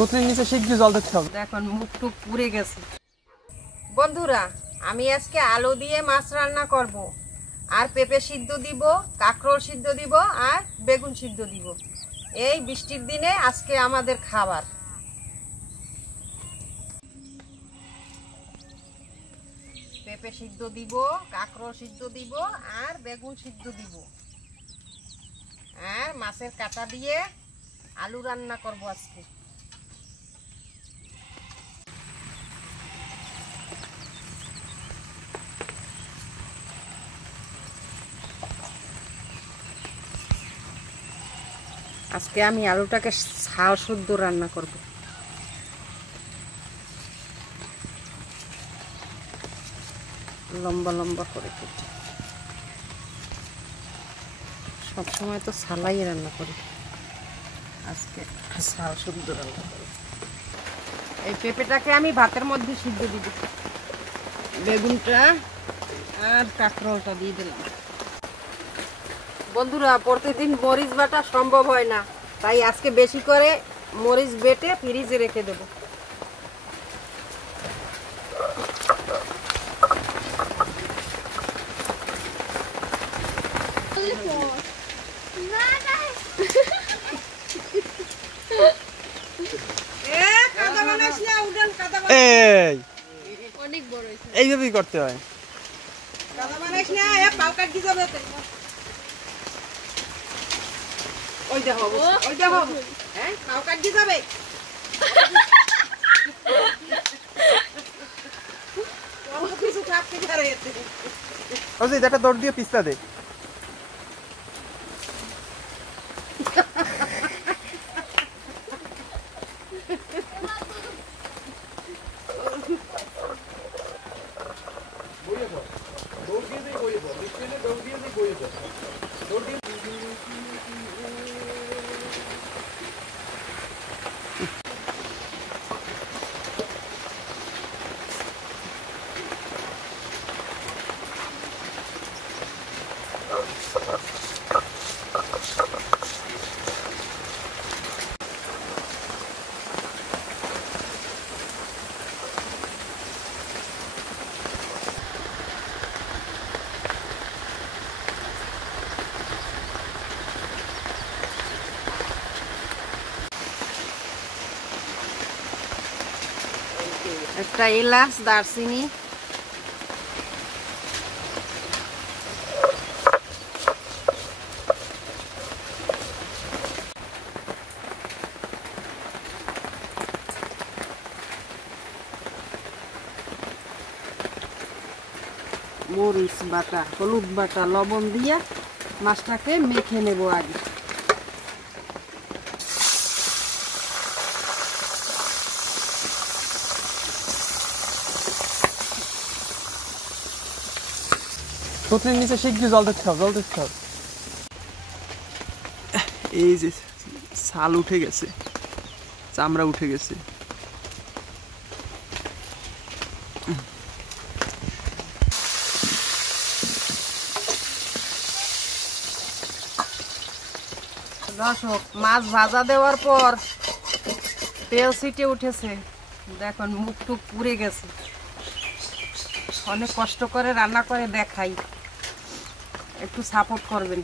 পুতলির নিচে শিগগির জল দিতে হবে। এখন মুখ টুক পুড়ে গেছে। বন্ধুরা, আমি আজকে আলু দিয়ে মাছ রান্না করব, আর পেঁপে সিদ্ধ দিব, কাঁকরোল সিদ্ধ দিব, আর বেগুন সিদ্ধ দিব। এই বৃষ্টির দিনে আজকে আমাদের খাবার। পেঁপে সিদ্ধ দিব, কাঁকরোল সিদ্ধ দিব, আর বেগুন সিদ্ধ দিব, আর মাছের কাঁটা দিয়ে আলু রান্না করব আজকে। আজকে আমি আলুটাকে ঝাল শুদ্ধ রান্না করব। লম্বা লম্বা করে কেটে, সবসময় তো ছালাই রান্না করি, আজকে ঝাল শুদ্ধ রান্না করি। এই পেঁপেটাকে আমি ভাতের মধ্যে সিদ্ধ দিব, বেগুনটা আর কাঁকরোলটা দিয়ে দিলাম। বন্ধুরা, প্রতিদিন মরিচ বাটা সম্ভব হয় না, তাই আজকে বেশি করে মরিচ বেটে ফ্রিজে রেখে দেব। এইভাবেই করতে হয়। ওই দেখো, ওই দেখো, হ্যাঁ পাও কাটি যাবে। কিছু থাকতে পারে এতে। ওই যে এটা দৌড় দিয়ে পিস্তা দে। একটা এলাচ, দারচিনি, মরিচ বাটা, হলুদ বাটা, লবণ দিয়ে মাছটাকে মেখে নেব আগে। পুতলির নিচে শিগগির জল দিতে হবে, জল দিতে হবে। এই যে ছাল উঠে গেছে, চামড়া উঠে গেছে। দর্শক, মাছ ভাজা দেওয়ার পর তেল ছিটে উঠেছে, দেখুন মুখ টুক পুড়ে গেছে। অনেক কষ্ট করে রান্না করে দেখাই, একটু সাপোর্ট করবেন।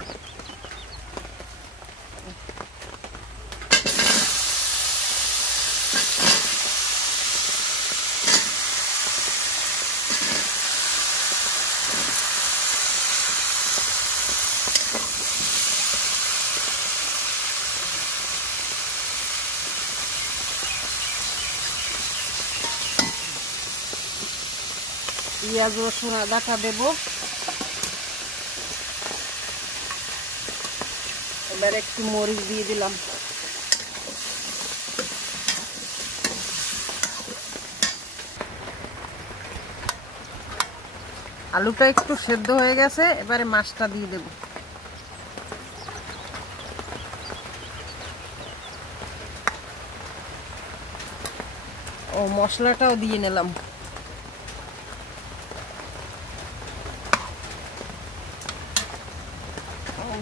পেঁয়াজ রসুন আদাটা দেব, এবার একটু মরিচ দিয়ে দিলাম। আলুটা একটু সেদ্ধ হয়ে গেছে, এবারে মাছটা দিয়ে দেব। ও মশলাটাও দিয়ে নিলাম।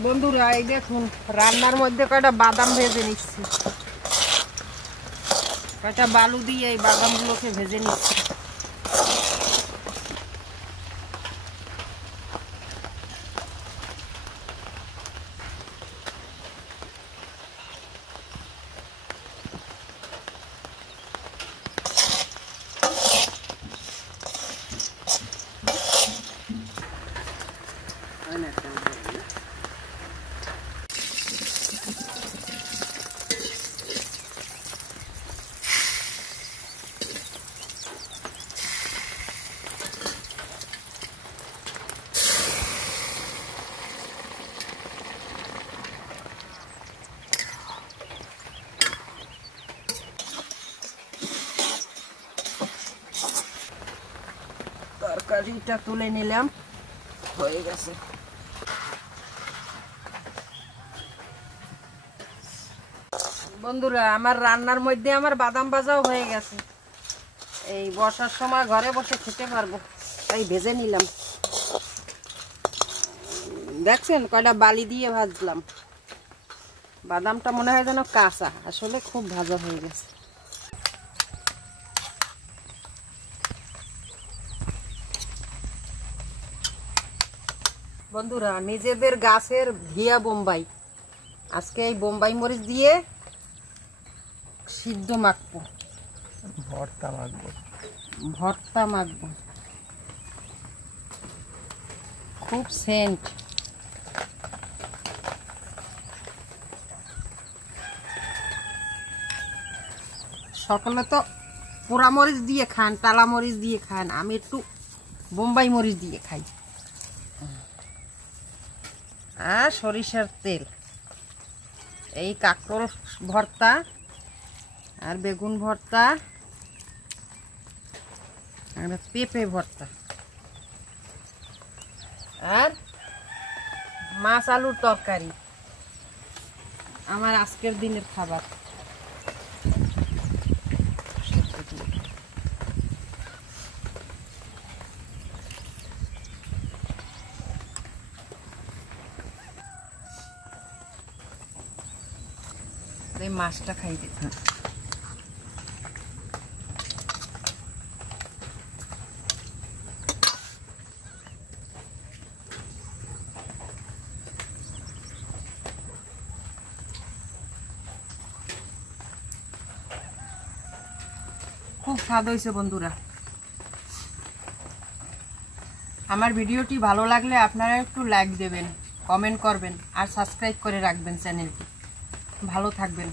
বন্ধুরা, এই দেখুন রান্নার মধ্যে কয়টা বাদাম ভেজে নিচ্ছি। কয়টা বালু দিয়ে এই বাদামগুলোকে ভেজে নিচ্ছি। তরকারিটা তুলে নিলাম, হয়ে গেছে। বন্ধুরা, আমার রান্নার মধ্যে আমার বাদাম ভাজাও হয়ে গেছে। এই বর্ষার সময় ঘরে বসে খেতে পারবো, তাই ভেজে নিলাম। দেখছেন কয়টা বালি দিয়ে ভাজলাম। বাদামটা মনে হয় যেন কাঁচা, আসলে খুব ভাজা হয়ে গেছে। বন্ধুরা, নিজেদের গাছের ঘিয়া বোম্বাই, আজকে এই বোম্বাই মরিচ দিয়ে সিদ্ধ মাখবো, ভর্তা মাখবো। খুব সেন্ট। সকলে তো পোড়া মরিচ দিয়ে খান, টালা মরিচ দিয়ে খান, আমি একটু বোম্বাই মরিচ দিয়ে খাই। আর সরিষার তেল, এই কাঁকরোল ভর্তা আর বেগুন ভর্তা আর পেঁপে ভর্তা আর মাছ আলুর তরকারি আমার আজকের দিনের খাবার। এই মাছটা খাই দিতে। খুব স্বাদ হয়েছে বন্ধুরা। আমার ভিডিওটি ভালো লাগলে আপনারা একটু লাইক দেবেন, কমেন্ট করবেন আর সাবস্ক্রাইব করে রাখবেন চ্যানেলটি। ভালো থাকবেন।